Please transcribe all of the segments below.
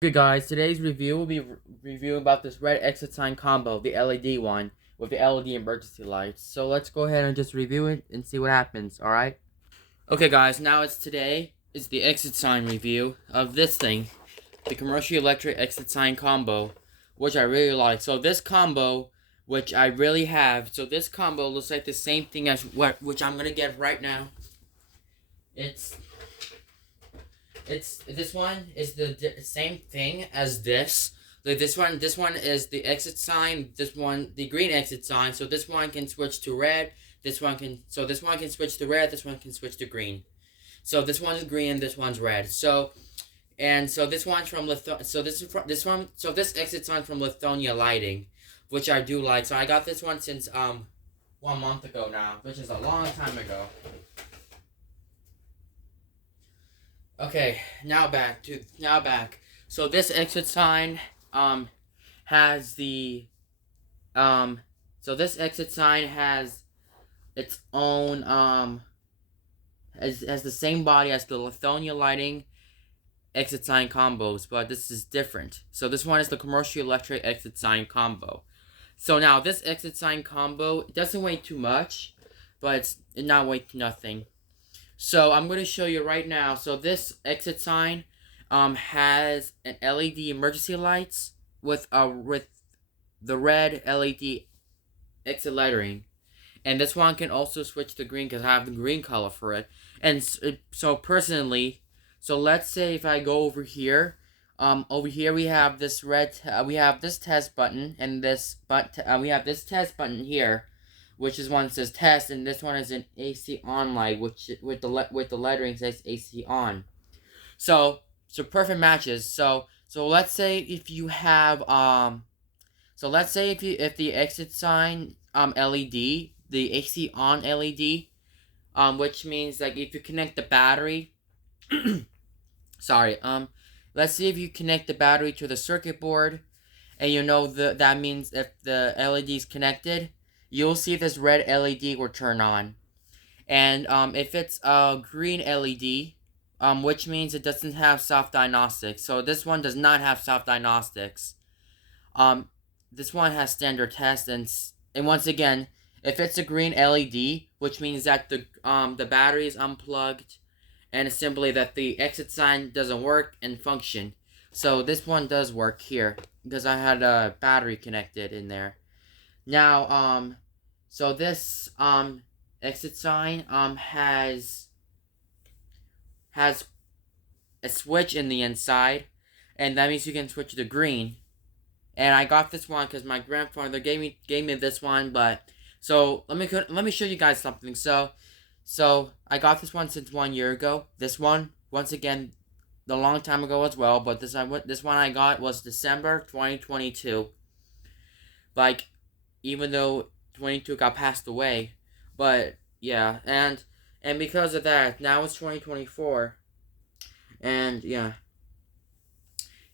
Okay guys, today's review will be reviewing about this red exit sign combo, the LED one, with the LED emergency lights. So let's go ahead and just review it and see what happens, alright? Okay guys, now today is the exit sign review of this thing, the commercial electric exit sign combo, which I really like. So this combo, which I really have, so this combo looks like the same thing as which I'm gonna get right now. It's this one is the same thing as this. Like this one is the exit sign. This one, the green exit sign. So this one can switch to red. This one can switch to red. This one can switch to green. So this one's green. This one's red. So this one's from this exit sign from Lithonia Lighting, which I do like. So I got this one since 1 month ago now, which is a long time ago. Okay, now back. So this exit sign has the so this exit sign has its own has the same body as the Lithonia Lighting exit sign combos, but this is different. So this one is the commercial electric exit sign combo. So now this exit sign combo, it doesn't weigh too much, but it not weigh nothing. So I'm going to show you right now. So this exit sign has an LED emergency lights with the red LED exit lettering. And this one can also switch to green because I have the green color for it. And so personally, so let's say if I go over here we have this we have this test button and we have this test button here, which is one that says test, and this one is an AC on light, which with the lettering says AC on. So perfect matches. So let's say if you have if the exit sign LED, the AC on LED, which means like if you connect the battery, sorry, let's see if you connect the battery to the circuit board, and that means if the LED is connected, you'll see this red LED will turn on. And if it's a green LED, which means it doesn't have self-diagnostics. So this one does not have self-diagnostics. This one has standard test, and once again, if it's a green LED, which means that the battery is unplugged, and it's simply that the exit sign doesn't work and function. So this one does work here because I had a battery connected in there. Now, so this exit sign has a switch in the inside, and that means you can switch to green. And I got this one because my grandfather gave me this one. But so let me show you guys something. So I got this one since 1 year ago. This one, once again, a long time ago as well. But this one I got was December 2022. Like, even though 22 got passed away, but yeah, and because of that, now it's 2024, and yeah,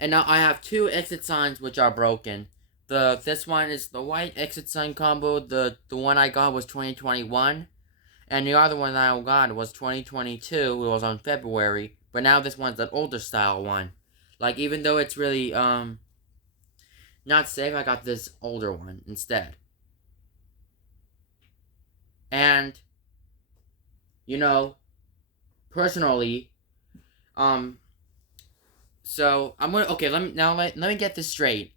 and now I have two exit signs which are broken. This one is the white exit sign combo. The one I got was 2021, and the other one that I got was 2022. It was on February, but now this one's an older style one. Like, even though it's really not safe, I got this older one instead. And personally, so I'm gonna let me get this straight.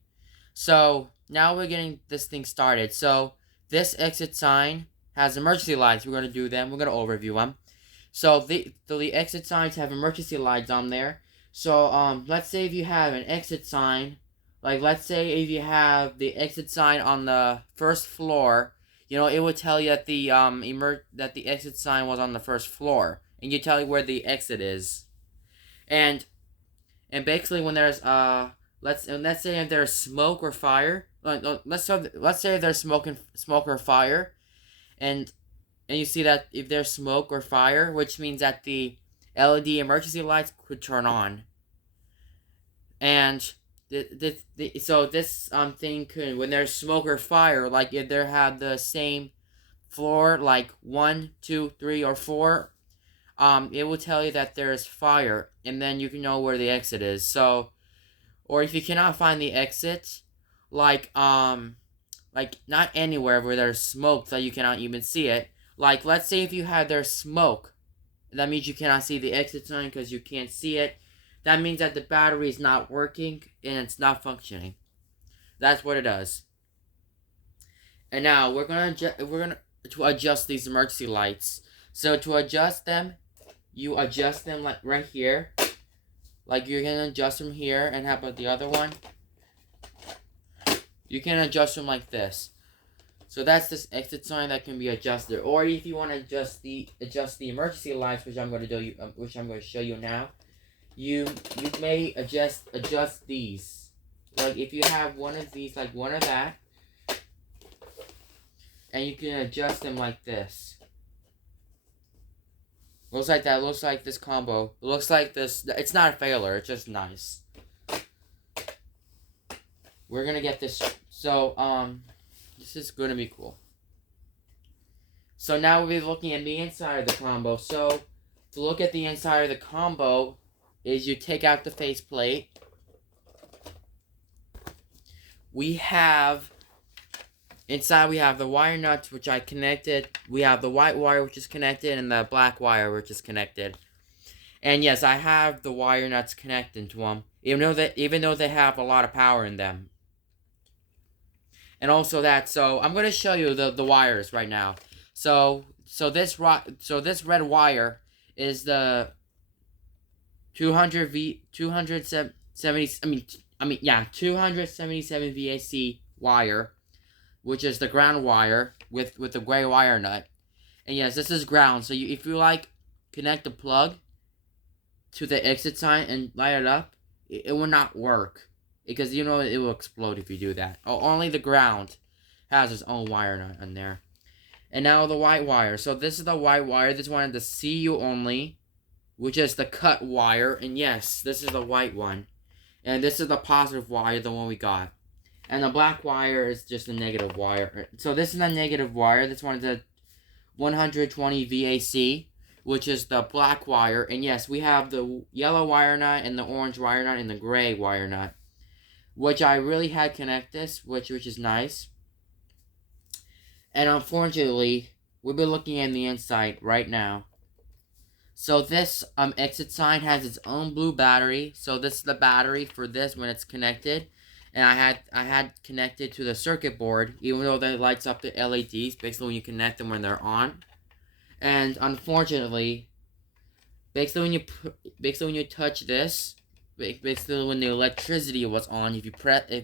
So now we're getting this thing started. So this exit sign has emergency lights. We're gonna do them. We're gonna overview them. So the exit signs have emergency lights on there. So let's say if you have an exit sign, like let's say if you have the exit sign on the first floor, it would tell you that the exit sign was on the first floor, and you tell you where the exit is. And basically when there's let's say if there's smoke or fire, let's say if there's smoke or fire, and you see that if there's smoke or fire, which means that the LED emergency lights could turn on. And so this thing could, when there's smoke or fire, like if they have the same floor, like 1, 2, 3, or 4, it will tell you that there's fire, and then you can know where the exit is. So or if you cannot find the exit, like not anywhere where there's smoke that you cannot even see it. Like, let's say if you have there's smoke, that means you cannot see the exit sign because you can't see it. That means that the battery is not working and it's not functioning. That's what it does. And now we're gonna to adjust these emergency lights. So to adjust them, you adjust them like right here. Like you're gonna adjust them here, and how about the other one? You can adjust them like this. So that's this exit sign that can be adjusted. Or if you want to adjust the emergency lights, which I'm going to show you now, you may adjust these. Like if you have one of these, like one of that, and you can adjust them like this. Looks like that. Looks like this combo. It looks like this. It's not a failure. It's just nice. We're gonna get this. So this is gonna be cool. So now we'll be looking at the inside of the combo. So to look at the inside of the combo is you take out the faceplate. We have inside we have the wire nuts which I connected. We have the white wire which is connected and the black wire which is connected. And yes, I have the wire nuts connected to them, even though they have a lot of power in them. And also that, so I'm going to show you the wires right now. So this red wire is the 277 VAC wire, which is the ground wire with the gray wire nut. And yes, this is ground. So if you like connect the plug to the exit sign and light it up, it will not work. Because it will explode if you do that. Only the ground has its own wire nut in there. And now the white wire. So this is the white wire. This one is the CU only, which is the cut wire. And yes, this is the white one. And this is the positive wire, the one we got. And the black wire is just the negative wire. So this is the negative wire. This one is the 120 VAC, which is the black wire. And yes, we have the yellow wire nut and the orange wire nut and the gray wire nut, which I really had connect this, which is nice. And unfortunately, we'll be looking at the inside right now. So this exit sign has its own blue battery. So this is the battery for this when it's connected. And I had connected to the circuit board, even though that lights up the LEDs, basically when you connect them when they're on. And unfortunately, basically when you touch this, basically when the electricity was on, if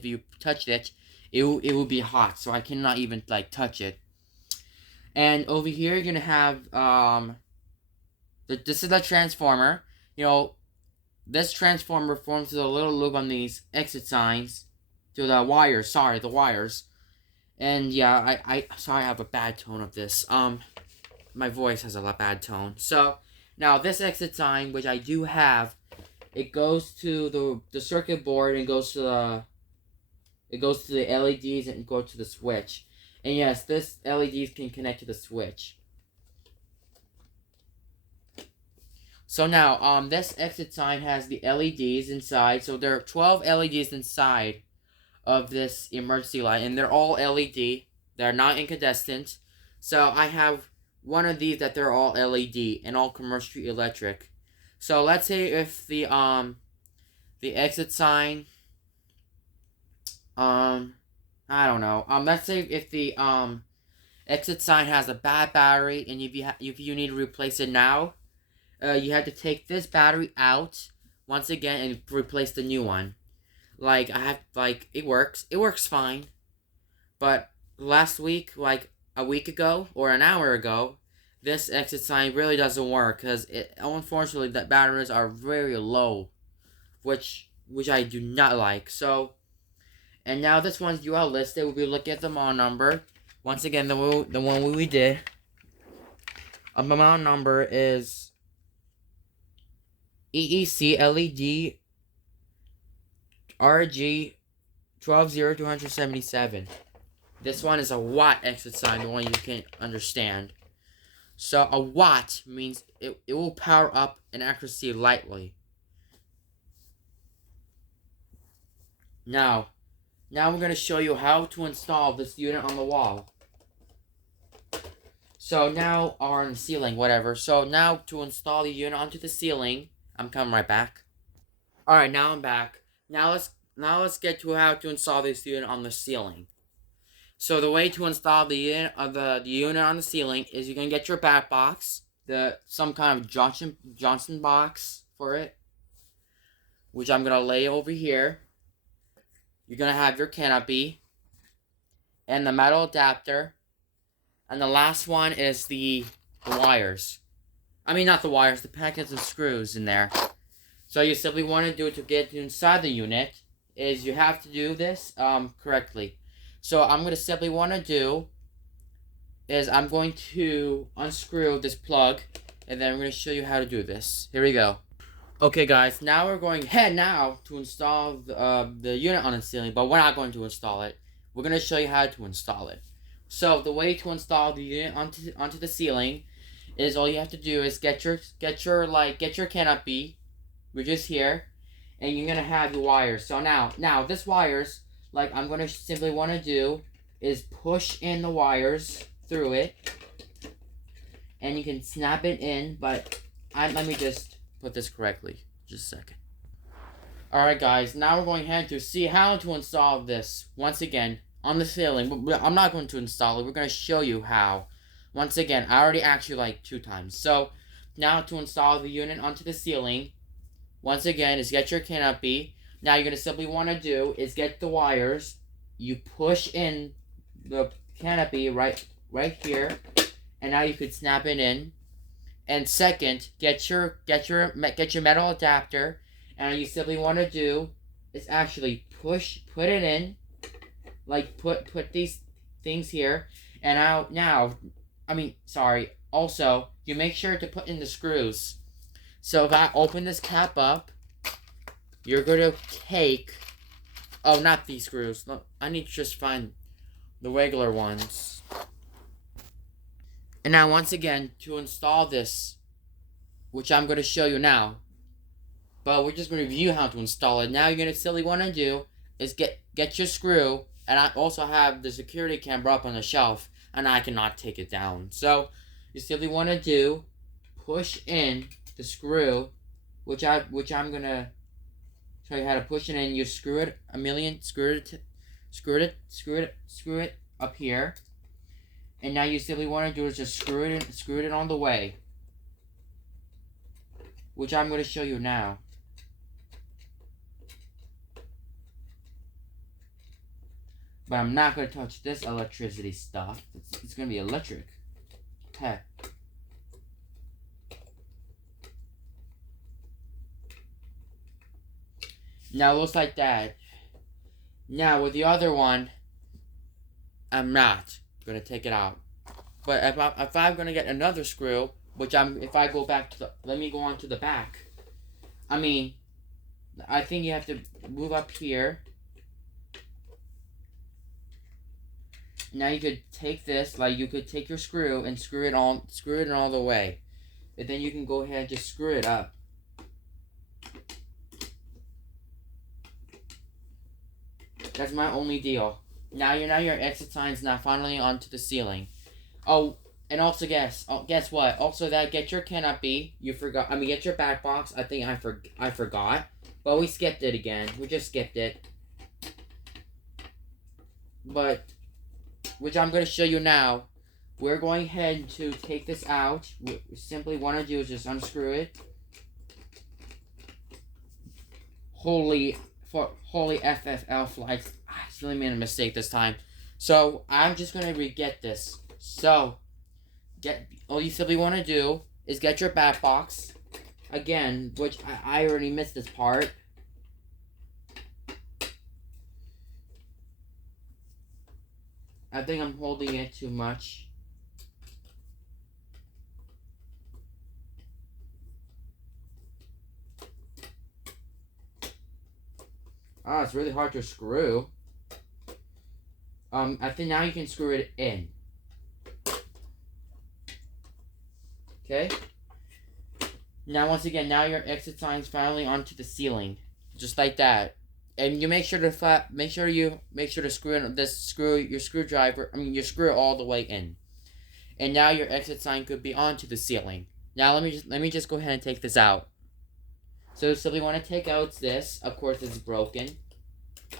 you touch it, it will be hot. So I cannot even like touch it. And over here you're gonna have this is the transformer. This transformer forms a little loop on these exit signs to the wires. Sorry, the wires. And yeah, I sorry I have a bad tone of this. My voice has a bad tone. So now this exit sign, which I do have, it goes to the circuit board and goes to the LEDs and goes to the switch. And yes, this LEDs can connect to the switch. So now, this exit sign has the LEDs inside. So there are 12 LEDs inside of this emergency light, and they're all LED. They're not incandescent. So I have one of these that they're all LED and all commercial electric. So let's say if the exit sign, I don't know. Let's say if the exit sign has a bad battery, and if you need to replace it now, you have to take this battery out once again and replace the new one. Like it works fine, but last week, like a week ago or an hour ago, this exit sign really doesn't work because unfortunately the batteries are very low, which I do not like. So, and now this one's UL listed. We'll be looking at the model number. Once again, the one we did. The model number is EEC LED RG 120277. This one is a watt exit sign, the one you can understand. So a watt means it will power up an accuracy lightly. Now we're going to show you how to install this unit on the wall. So now, or on the ceiling, whatever. So now to install the unit onto the ceiling, I'm coming right back. Alright, now I'm back. Now let's get to how to install this unit on the ceiling. So the way to install the unit the unit on the ceiling is you're gonna get your back box, some kind of Johnson box for it, which I'm gonna lay over here. You're gonna have your canopy and the metal adapter, and the last one is the wires. I mean, not the wires, the packets of screws in there. So you simply want to do to get inside the unit is you have to do this correctly. So I'm going to simply want to do is I'm going to unscrew this plug, and then I'm going to show you how to do this. Here we go. Okay guys, now we're going ahead now to install the unit on the ceiling, but we're not going to install it. We're going to show you how to install it. So the way to install the unit onto the ceiling is all you have to do is get your canopy, which is here, and you're gonna have the wires. So now this wires, like I'm gonna simply want to do is push in the wires through it, and you can snap it in. But let me just put this correctly. Just a second. Alright guys, now we're going ahead to see how to install this once again on the ceiling. I'm not going to install it. We're going to show you how. Once again, I already asked you like 2 times. So now to install the unit onto the ceiling, once again, is get your canopy. Now you're going to simply want to do is get the wires. You push in the canopy right here, and now you could snap it in. And second, get your metal adapter, and all you simply want to do is actually put it in, like put these things here, and also you make sure to put in the screws. So if I open this cap up, you're going to take, oh, not these screws. No, I need to just find the regular ones. And now once again, to install this, which I'm going to show you now, but we're just going to review how to install it. Now you're going to simply want to do is get your screw, and I also have the security camera up on the shelf, and I cannot take it down. So you simply want to do push in the screw, which I'm gonna show you how to push it in. You screw it screw it up here, and now you simply want to do is just screw it in on the way, which I'm going to show you now. But I'm not going to touch this electricity stuff. It's going to be electric. Okay. Now it looks like that. Now with the other one, I'm not going to take it out. But if I'm going to get another screw, if I go back to let me go on to the back. I think you have to move up here. Now you could take this, like you could take your screw and screw it in all the way. And then you can go ahead and just screw it up. That's my only deal. Now your exit sign's now finally onto the ceiling. Oh, and also guess what? Also get your canopy. Get your back box. I think I forgot. But we skipped it again. We just skipped it. But which I'm going to show you now. We're going ahead to take this out. What we simply want to do is just unscrew it. Holy FFL flights. I really made a mistake this time. So I'm just going to re-get this. So all you simply want to do is get your back box. Again, which I already missed this part. I think I'm holding it too much. Ah, it's really hard to screw. I think now you can screw it in. Okay? Now once again, now your exit sign's finally onto the ceiling. Just like that. and you make sure to screw in your screwdriver. I mean, you screw it all the way in, and now your exit sign could be onto the ceiling. Now let me just go ahead and take this out. So we want to take out this. Of course, it's broken.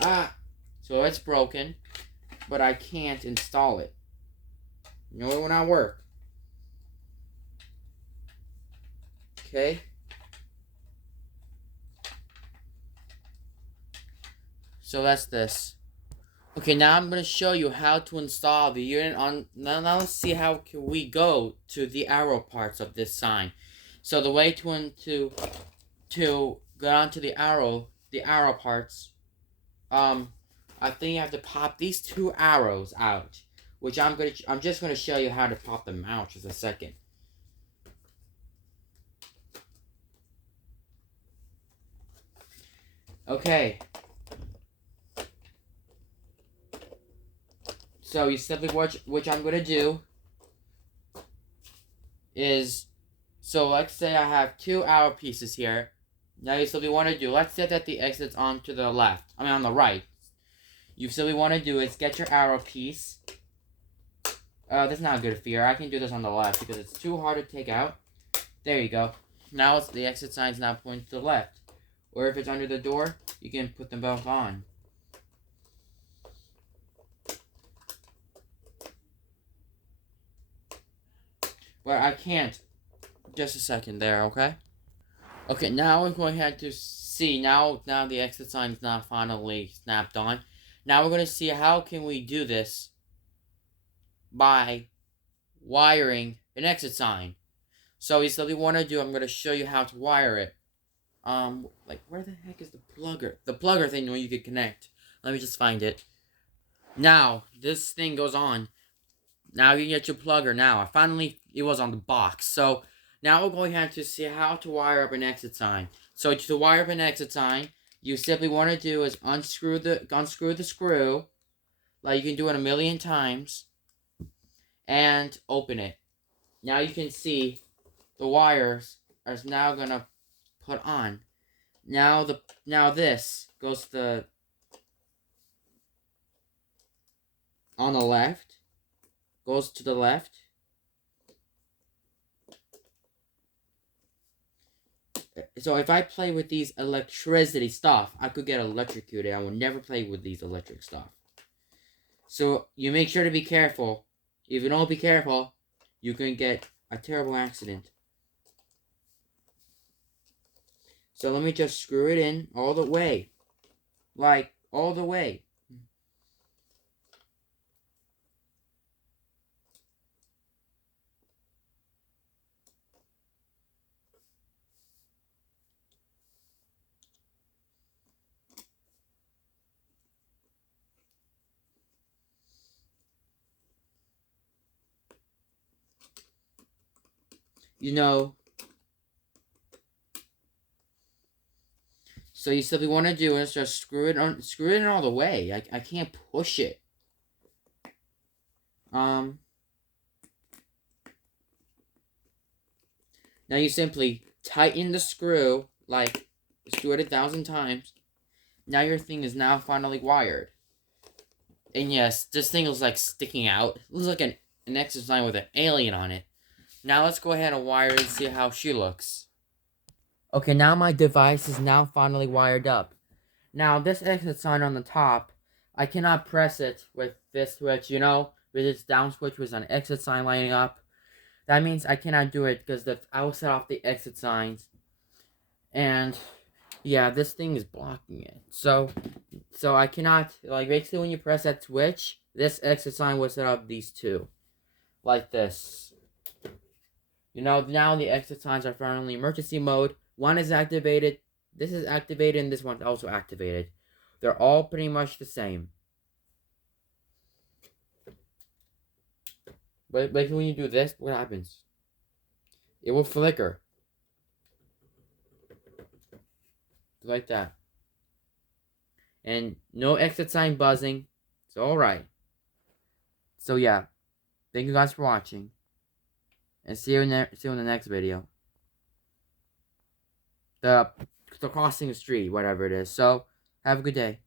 So it's broken, but I can't install it. No, it will not work. Okay. So that's this. Okay, now I'm going to show you how to install the unit on... Now let's see how can we go to the arrow parts of this sign. So the way to go onto the arrow parts, I think you have to pop these two arrows out, which I'm just going to show you how to pop them out just a second. Okay. So you simply which I'm gonna do is, so let's say I have two arrow pieces here. Now you simply want to do, let's say that the exit's on to the left. I mean on the right. You simply want to do is get your arrow piece. That's not a good fear. I can do this on the left because it's too hard to take out. There you go. Now the exit sign's now pointing to the left. Or if it's under the door, you can put them both on. But I can't. Just a second there, okay? Okay, now we're going to have to see. Now the exit sign is now finally snapped on. Now we're going to see how can we do this by wiring an exit sign. So we simply want to do, I'm going to show you how to wire it. Like, where the heck is the plugger? The plugger thing where you could connect. Let me just find it. Now, this thing goes on. Now you can get your plugger now. It was on the box. So, now we're going to have to see how to wire up an exit sign. So, to wire up an exit sign, you simply want to do is unscrew the screw, like you can do it a million times, and open it. Now you can see the wires are now going to put on. Now this goes to on the left. Goes to the left. So if I play with these electricity stuff, I could get electrocuted. I will never play with these electric stuff. So you make sure to be careful. If you don't be careful, you can get a terrible accident. So let me just screw it in all the way. Like, all the way. You know, so you simply want to do is just screw it in all the way. I can't push it. Now you simply tighten the screw, like screw it 1,000 times. Now your thing is now finally wired. And yes, this thing was like sticking out. It looks like an exit sign with an alien on it. Now let's go ahead and wire it and see how she looks. Okay, now my device is now finally wired up. Now this exit sign on the top, I cannot press it with this switch, you know, with this down switch with an exit sign lining up. That means I cannot do it because I will set off the exit signs. And yeah, this thing is blocking it. So I cannot, like, basically when you press that switch, this exit sign will set off these two. Like this. You know, now the exit signs are finally emergency mode. One is activated, this is activated, and this one's also activated. They're all pretty much the same. But when you do this, what happens? It will flicker. Like that. And no exit sign buzzing. It's alright. So yeah. Thank you guys for watching. And see you in the next video. The crossing the street, whatever it is. So Have a good day.